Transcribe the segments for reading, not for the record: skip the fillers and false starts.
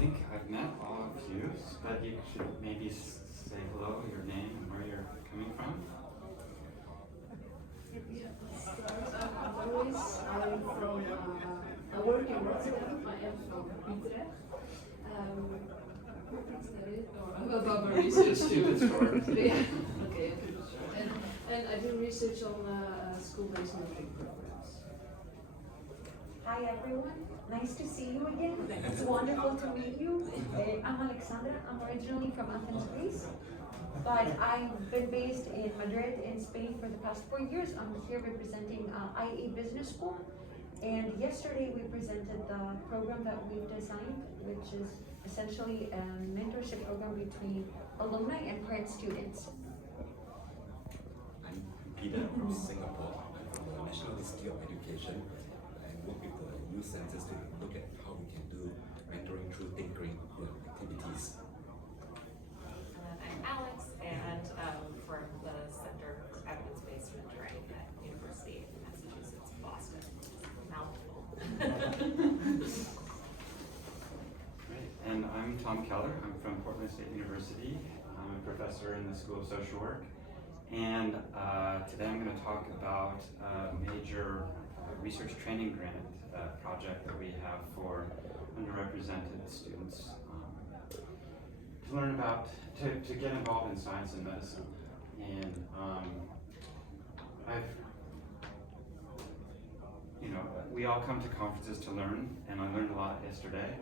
think I've met all of you, but you should maybe say hello, your name, and where you're coming from. I work in Rotterdam. I am from Utrecht. About my research. Stupid story. Yeah. Okay. And I do research on school-based mentoring programs. Hi everyone, nice to see you again. It's wonderful to meet you. I'm Alexandra. I'm originally from Athens, Greece, but I've been based in Madrid in Spain for the past 4 years. I'm here representing IE Business School, and yesterday we presented the program that we've designed, which is essentially a mentorship program between alumni and current students. I'm Peter from Singapore. I'm from the National Institute of Education and work with the youth centers to look at how we can do mentoring through tinkering activities. I'm Alex, and from the Center for Evidence-Based Mentoring at University of Massachusetts, Boston. Mouthful. Great. And I'm Tom Keller. I'm from Portland State University. I'm a professor in the School of Social Work. And today I'm going to talk about a major research training grant project that we have for underrepresented students to learn about, to get involved in science and medicine. And we all come to conferences to learn, and I learned a lot yesterday.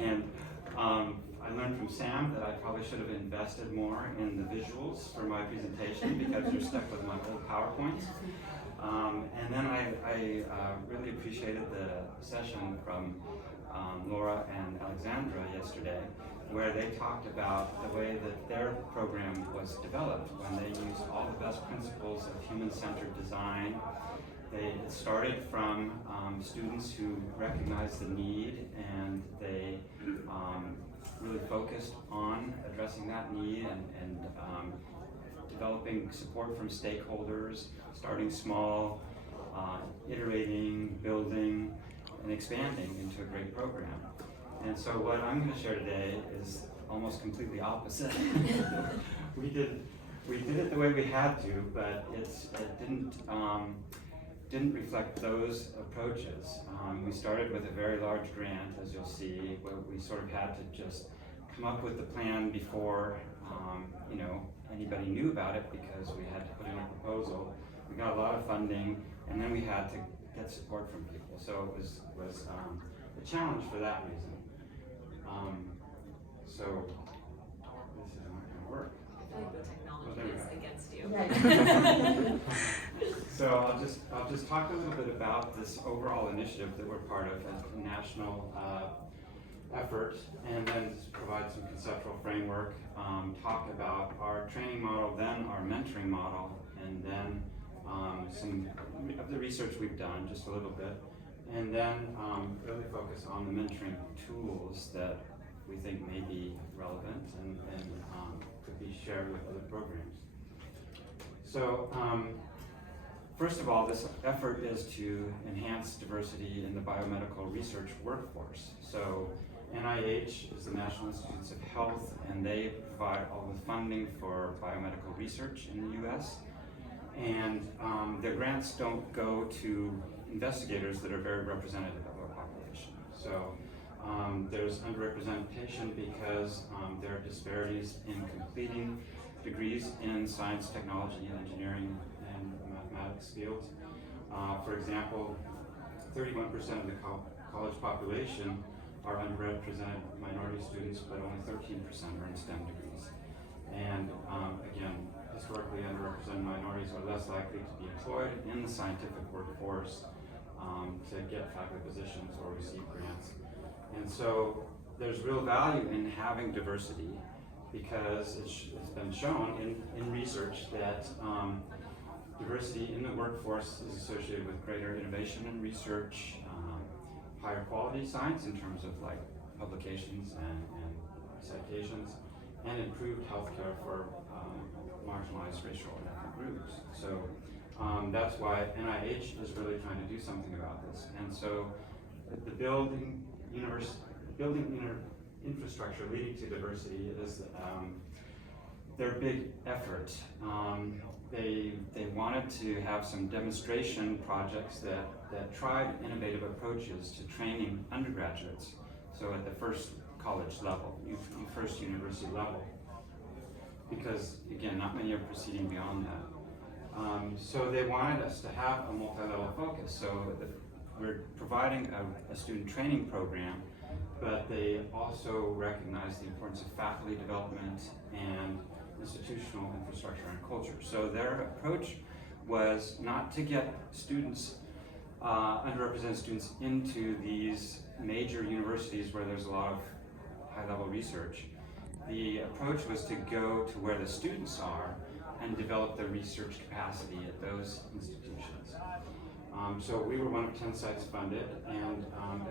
And I learned from Sam that I probably should have invested more in the visuals for my presentation because you're stuck with my old PowerPoints. And then I really appreciated the session from Laura and Alexandra yesterday, where they talked about the way that their program was developed when they used all the best principles of human-centered design. They started from students who recognized the need, and they really focused on addressing that need and developing support from stakeholders, starting small, iterating, building, and expanding into a great program. And so what I'm going to share today is almost completely opposite. We did it the way we had to, but it didn't reflect those approaches. We started with a very large grant, as you'll see, where we sort of had to just come up with the plan before anybody knew about it, because we had to put in a proposal. We got a lot of funding, and then we had to get support from people. So it was a challenge for that reason. So this is not going to work. I feel like the technology is there against you. So I'll just talk a little bit about this overall initiative that we're part of as a national effort, and then just provide some conceptual framework, talk about our training model, then our mentoring model, and then some of the research we've done, just a little bit, and then really focus on the mentoring tools that we think may be relevant and could be shared with other programs. So first of all, this effort is to enhance diversity in the biomedical research workforce. So NIH is the National Institutes of Health, and they provide all the funding for biomedical research in the US. And their grants don't go to investigators that are very representative of our population. So there's underrepresentation because there are disparities in completing degrees in science, technology, and engineering and mathematics fields. For example, 31% of the college population are underrepresented minority students, but only 13% are in STEM degrees. And again, historically underrepresented minorities are less likely to be employed in the scientific workforce, to get faculty positions or receive grants. And so there's real value in having diversity, because it's been shown in research that diversity in the workforce is associated with greater innovation in research, higher quality science in terms of like publications and citations, and improved healthcare for marginalized racial and ethnic groups. So that's why NIH is really trying to do something about this. And so the BUILD building infrastructure leading to diversity is their big effort. They wanted to have some demonstration projects that tried innovative approaches to training undergraduates, so at the first college level, first university level, because again, not many are proceeding beyond that. So they wanted us to have a multi-level focus, so we're providing a student training program, but they also recognize the importance of faculty development and institutional infrastructure and culture. So their approach was not to get students, underrepresented students, into these major universities where there's a lot of high-level research. The approach was to go to where the students are and develop the research capacity at those institutions. So we were one of 10 sites funded, and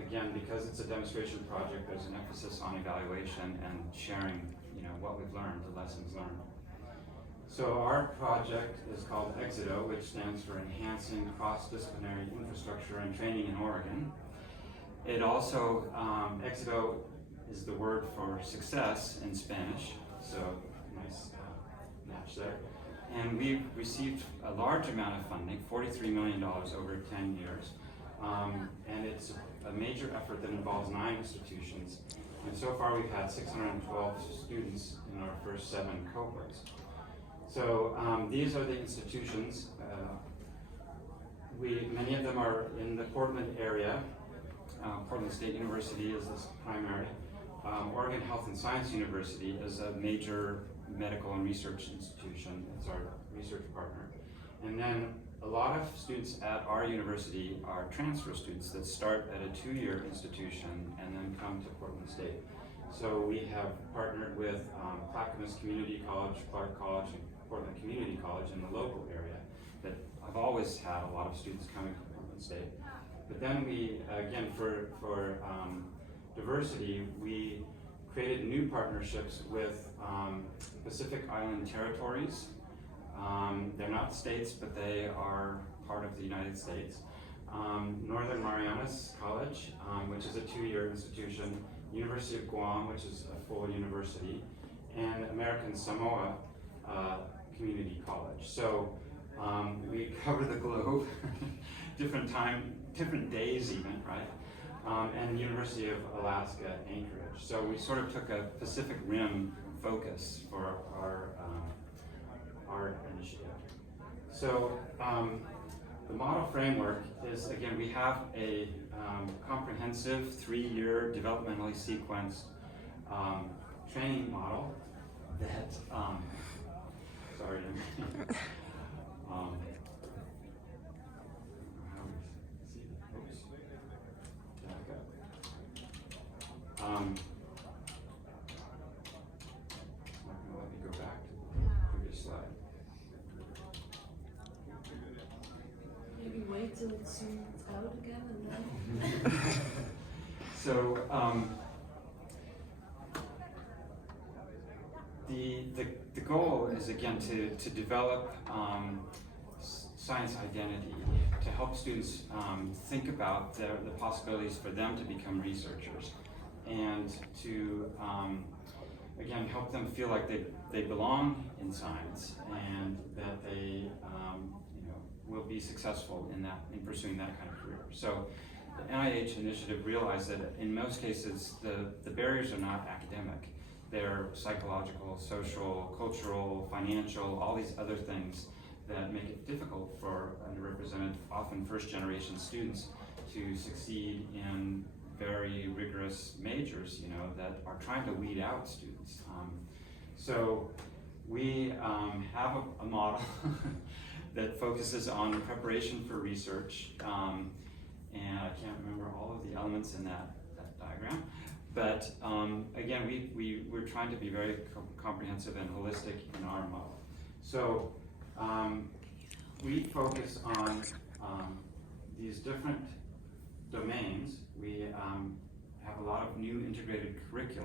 again, because it's a demonstration project, there's an emphasis on evaluation and sharing, what we've learned, the lessons learned. So our project is called EXITO, which stands for Enhancing Cross-Disciplinary Infrastructure and Training in Oregon. It also, EXITO is the word for success in Spanish, so nice match there. And we've received a large amount of funding, $43 million over 10 years. And it's a major effort that involves 9 institutions. And so far we've had 612 students in our first 7 cohorts. So these are the institutions. Many of them are in the Portland area. Portland State University is this primary. Oregon Health and Science University is a major medical and research institution. It's our research partner. And then a lot of students at our university are transfer students that start at a 2-year institution and then come to Portland State. So we have partnered with Clackamas Community College, Clark College, and Portland Community College in the local area that I've always had a lot of students coming from Portland State. But then we, again, for diversity, we created new partnerships with Pacific Island territories. They're not states, but they are part of the United States. Northern Marianas College, which is a 2-year institution, University of Guam, which is a full university, and American Samoa Community College. So we cover the globe, different days even, right? And University of Alaska, Anchorage. So we sort of took a Pacific Rim focus for our initiative. So the model framework is, again, we have a comprehensive 3-year developmentally sequenced training model that, sorry, let me go back to the previous slide. Maybe wait till it zooms out again and then. So the goal is, again, to develop science identity, to help students think about the possibilities for them to become researchers, and to again help them feel like they belong in science and that they will be successful in pursuing that kind of career. So the NIH initiative realized that in most cases the barriers are not academic. They're psychological, social, cultural, financial, all these other things that make it difficult for underrepresented, often first-generation students to succeed in very rigorous majors, that are trying to weed out students. So we have a model that focuses on preparation for research, and I can't remember all of the elements in that diagram. But again, we're trying to be very comprehensive and holistic in our model. So we focus on these different domains. We have a lot of new integrated curriculum.